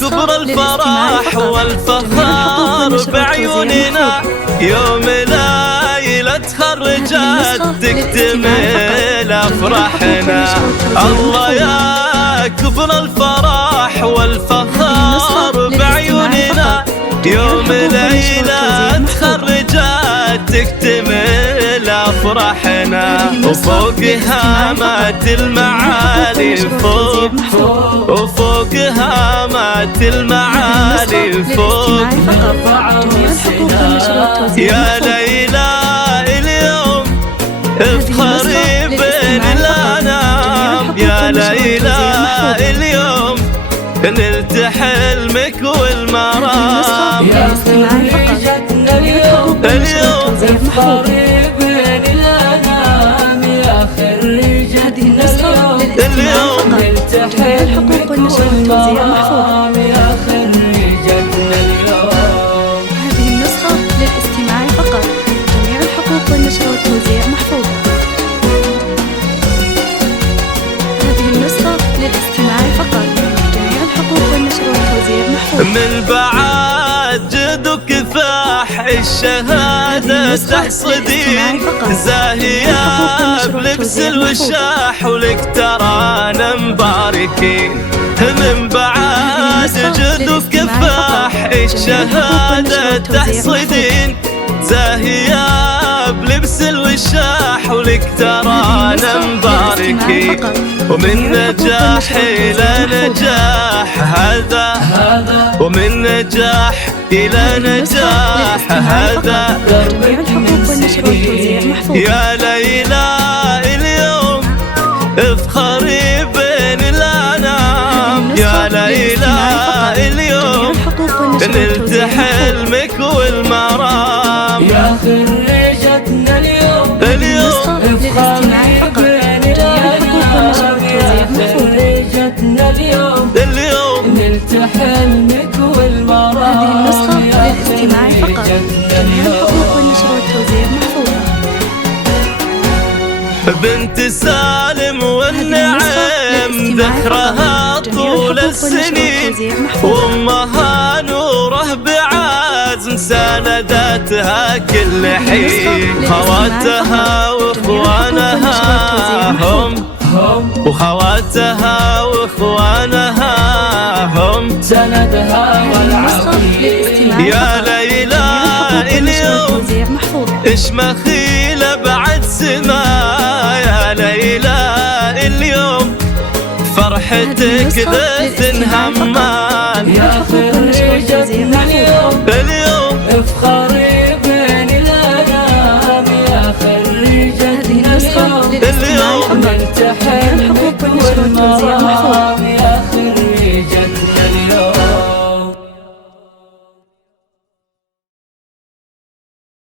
كبر الفرح والفخار بعيوننا يوم ليلة تخرجت تكتمل أفراحنا. الله يا كبر الفرح والفخار بعيوننا يوم ليلة تخرجت تكتمل أفراحنا. وفوق هامات المعالي فوق وفوق هامات المعالي فوق يا ليلى اليوم افخري بين الأنام. يا ليلى اليوم نلت حلمك والمرام. يا خريجتنا اليوم افخري بين الأنام. يا خريجتنا اليوم نلت حلمك والمرام. يا خريجتنا اليوم. هذه النسخة للاستماع فقط. جميع الحقوق والنشر والتوزيع محفوظة. هذه النسخة للاستماع فقط. جميع الحقوق والنشر والتوزيع محفوظة. من بعد جد كفاح الشهادة تحصدين زاهية بلبس الوشاح ولك ترانا مباركين. من بعد جد كفاح الشهادة تحصدين زاهية بلبس الوشاح ولك ترانا مباركين. ومن نجاح إلى نجاح هذا ومن نجاح إلى نجاح هذا. يا ليلى اليوم افخري بين الأنام. يا ليلى اليوم نلت حلمك والمرام. يا خريجتنا اليوم افخري بين الأنام. يا خريجتنا اليوم نلت حلمك والمرام. هذه النسخة للاستماع فقط. جميع الحقوق والنشر والتوزيع محفوظة. بنت سالم والنعم ذكرها طول السنين. وامها نوره بعزم ساندتها كل حين. خواتها واخوانها وخواتها واخوانها هم سندها والعظيم. يا ليلى اليوم ايش مخيلة بعد سما. يا ليلى اليوم فرحتك ذات همان. يا خريجتنا اليوم افخري بين الأنام. يا خريجتنا اليوم نلت حلمك والمرام.